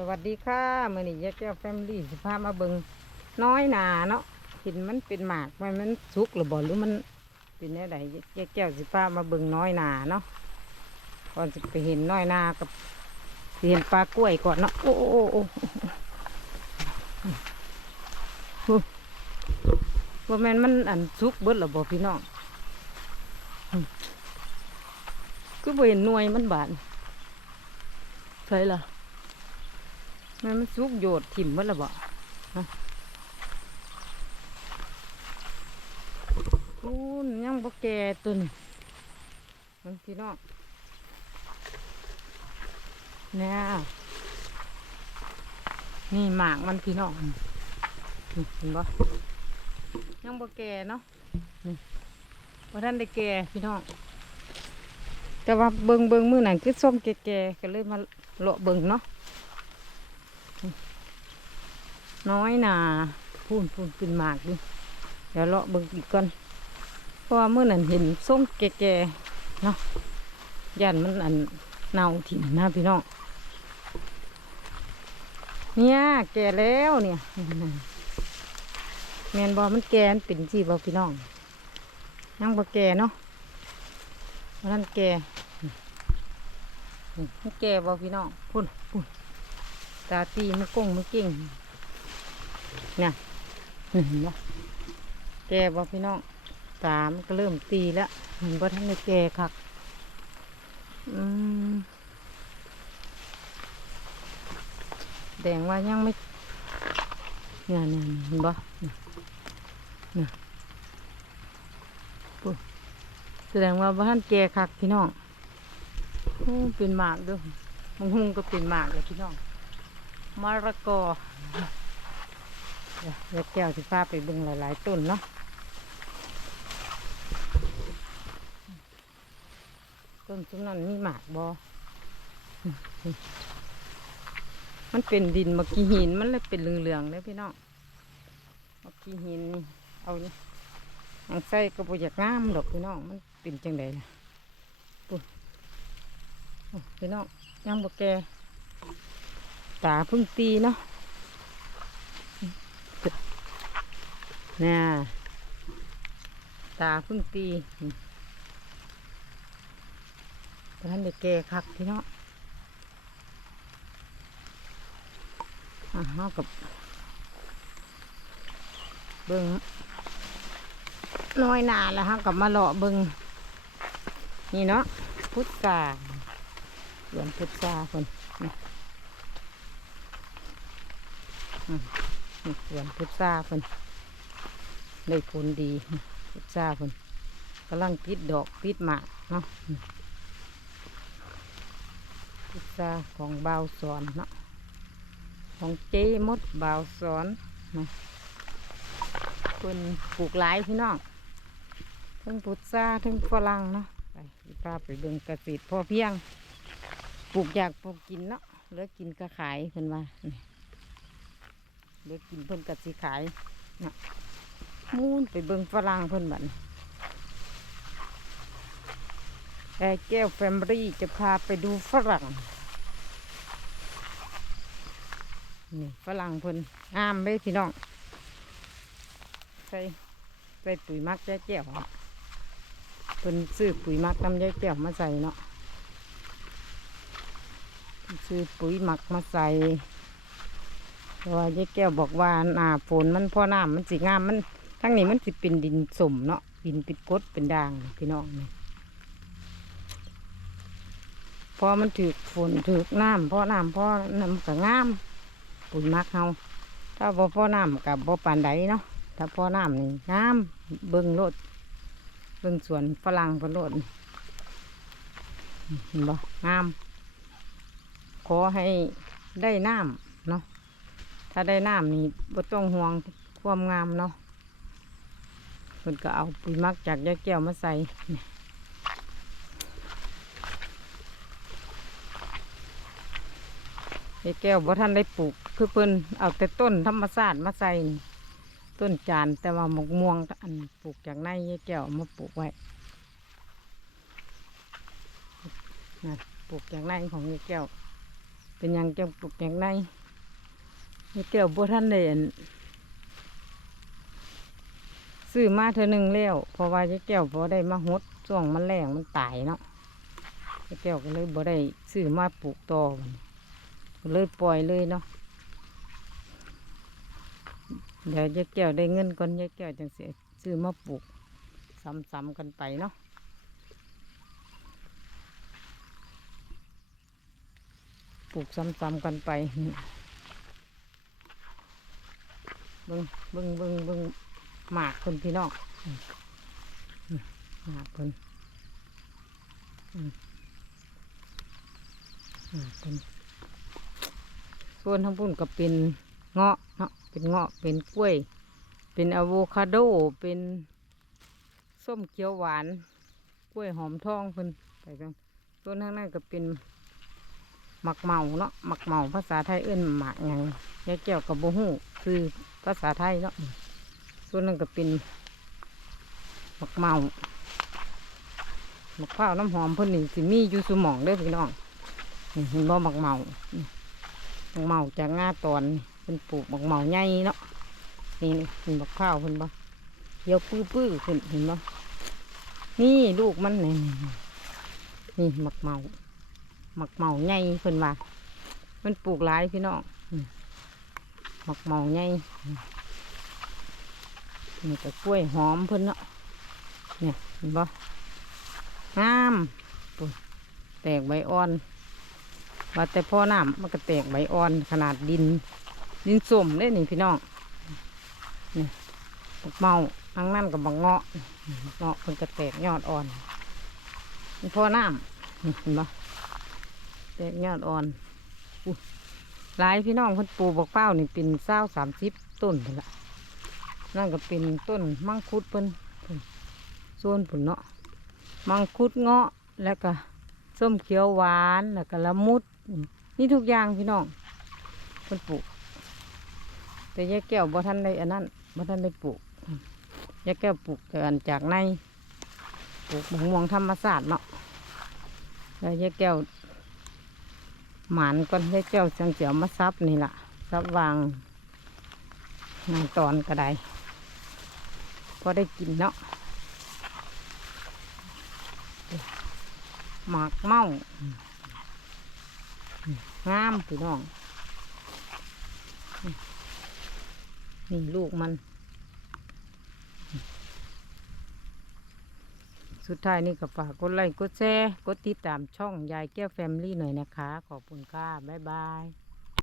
สวัสดีค่ะมื่อนี้ยายแก้วแฟมลี่สิพามาเบิงน้อยหนาเนาะห็นมันเป็นหมากมันมันสุกหรือบ่หรือมันเป็นอะไรยายแก้วสิพามาเบิงน้อยหนาเนาะก่อนจะไปเห็นน้อยหนากับเห็นปลากล้วยก่อนเนาะโอ้โอ้โอ้โอ้โอ้ว่าแมนมันอันสุกเบิดหรือบ่พี่น้องอืมคือบ่เห็นหน่วยมันบานใช่ล่ะ มันมันสุกโยดถิ่มมันละบ่ฮะโอ้ยยังบ่แก่ตัวนี้มันพี่น้องเนี่ยนี่หมากมันพี่น้องเห็นบ่ยังบ่แก่เนาะนี่บ่ทันได้แก่พี่น้องแต่ว่าเบิงเบิงมือนั่นคือส้มแก่ๆก็เลยมาเลาะเบิงเนาะ น้อยนาพูนพูนขึ้นมากดิเดี๋ยวเลาะเบิ่งอีกก่อนเพราะว่าเมื่อนั้นเห็นส้มแก่ๆเนาะยันมันอันเน่าถิ่นนะพี่น้องเนี่ยแก่แล้วเนี่ยแมนบอมันแก่มันเป็นจีบอพี่น้องยังบ่แก่เนาะวันนั้นแก่มันแก่บอพี่น้องพุ่นพุ่นตาตีมือกงมือเก่ง เนี่ยเห็นบ่แกบ่พี่น้องสามก็เริ่มตีแล้วเห็นบ่ท่านได้แกคักอืมแดงว่ายังไม่เนี่ยเนี่ยเห็นบ่เนี่ยเนี่ยปุ๊บแสดงว่าบ่ท่านแกคักพี่น้องเป็นหมากด้วยมังหุงก็เป็นหมากเลยพี่น้องมะระกอ เดี๋ยวแก้วสิฟ้าไปเบิ่งหลาย ๆ ต้นเนาะต้นต้นนั้นมีหมากบอมันเป็นดินมะกีหินมันเลยเป็นเหลืองๆเลยพี่น้องมะกีหินนี่เอาอังใส่ก็บอยากงามดอกพี่น้องมันเป็นจังไดล่ะปุ๊พี่น้องยังบ่แก่ตาพิ่งตีเนาะ เนี่ยตาพิ่งตีท่านได้แก่คักพี่เนาะอะเฮากับเบิ้งน้อยนาแล้วฮะกับมาเลาะเบิ้งนี่เนาะพุทธาสวนพุทธาคนนี่อืมนี่สวนพุทธาคน ได้ผลดีพุทราเพิ่นกำลังปิดดอกปิดหมากเนาะพุทราของบาวสอนเนาะของเจ๊มดบาวสอนเนาะเพิ่นปลูกหลายพี่น้องทั้งพุทราทั้งฝรั่งเนาะไปพาไปเบิ่งเกษตรพอเพียงปลูกอยากปลูกกินเนาะเหลือกินก็ขายเพิ่นว่าเหลือกินเพิ่นก็สิขาย มูนไปเบิ่งฝรั่งเพิ่นบันแอแก้วแฟมรี่จะพาไปดูฝรั่ง นี่ฝรั่งเพิ่นงามเลยพี่น้อง ใส่ใส่ปุ๋ยหมักแย่แก้วอะเพิ่นซื้อปุ๋ยหมักน้ำแย่แก้วมาใส่เนาะซื้อปุ๋ยหมักมาใส่ว่ายายแก้วบอกว่าหน้าฝนมันพอน้ำมันสีงามมัน ทั้งนี้มันสิเป็นดินสมเนาะดินป็นกดเป็นด่างพี่น้องนี่พอมันถือฝนถือน้ำพอน้ำพอน้ำก็งามปุ๋ยมักเฮาถ้าบ่พอน้ำกับบ่ปานใดเนาะถ้าพอน้ำนี่งามเบิ่งโลดเบิ่งสวนฝรั่งเพิ่นโลดนี่เห็นบ่งาม ขอให้ได้น้ำเนาะถ้าได้น้ำนี่บ่ต้องห่วงความงามเนาะ เพิ่นก็เอาปุ๋ยมักจากยาแก้วมาใส่ยาแก้วบ่ท่านได้ปลูกคือเพิ่นเอาแต่ต้นธรรมชาติมาใส่ต้นจานแต่ว่าหมกม่วงอันปลูกจากในยาแก้วมาปลูกไว้นะปลูกจากในของยาแก้วเป็นยังจังปลูกอย่างในยาแก้วบัวท่านได้อั่น ซื้อมาเธอหนึ่งแล้วเพราะว่ายาแก้วบ่ได้มาหดช่วงมันแรงมันตายเนาะยาแก้วก็เลยบ่ได้ซื้อมาปลูกต่อเลยปล่อยเลยเนาะเดี๋ยวยายแก้วได้เงินก่อนยายแก้วจังเสิซื้อมาปลูกซ้ำๆกันไปเนาะปลูกซ้ำๆกันไปเบิ้งเบิ้งเบิ้งเบิ้ง หมากคนพี่น้องหมากคนหมากคนส่วนทั้งปุ่นก็เป็นเงาะเนาะเป็นเงาะเป็นกล้วย เป็นอะโวคาโดเป็นส้มเขียวหวาน กล้วยหอมทองเพิ่นไปกันส่วนข้างในก็เป็นหมักเมาเนาะหมักเมาภาษาไทยเอื้นหมักหยังยายแก้วกับโบหูคือภาษาไทยเนาะ ส่วนนั้นก็เป็นหมักเมาหมักข้าวน้ำหอมเพิ่นนี่สิมีอยู่สมองเด้อพี่น้องเห็นบ่หมักเมาหมักเมาจากงาตอนเพิ่นปลูกหมักเมาใหญ่เนาะนี่เห็นหมักข้าวเพิ่นบ่เขียวปื้อปื้อๆขึ้นเห็นบ่นี่ลูกมันนี่นี่นี่นี่หมักเมาหมักเมาใหญ่เพิ่นว่ามันปลูกหลายพี่น้องหมักเมาใหญ่ นี่ก็กล้วยหอมเพิ่นเนาะเนี่ยเห็นบ่งามปุ๊บแตกใบอ่อนว่าแต่พ่อน้ำมันก็แตกใบอ่อนขนาดดิน ดินส้มเลยนี่พี่น้องนี่หมักเมาอังนั่นกับบังเงาะเงาะมันก็แตกยอดอ่อนพ่อน้ำนี่เห็นบ่แตกยอดอ่อนอหลายพี่น้องเพิ่นปลูกบอกเป้านี่เป็นเศร้าสามสิบต้นพุ่นละ นั่นก็เป็นต้นมังคุดเพิ่นเพิ่นส่วนผุนเนาะมังคุดเงาะแล้วก็ส้มเขียวหวานแล้วก็ละมุด นี่ทุกอย่างพี่น้องเพิ่นปลูก แต่ยาแก้วบ่ทันได้อันนั้นบ่ทันได้ปลูกยาแก้วปลูกแต่อันจากในปลูกมะม่วงธรรมศาสตร์เนาะแล้วยาแก้วหมานก่อนให้เจ้าจังเจียวมาซับนี่ล่ะซับวางนางตอนก็ได้ พอได้กินเนาะหมากเมางามพี่น้อง นี่ลูกมัน สุดท้ายนี่ก็ฝากกดไลค์กดแชร์กดติดตามช่องยายแก้วแฟมลี่หน่อยนะคะ ขอบคุณค่ะ บ๊ายบาย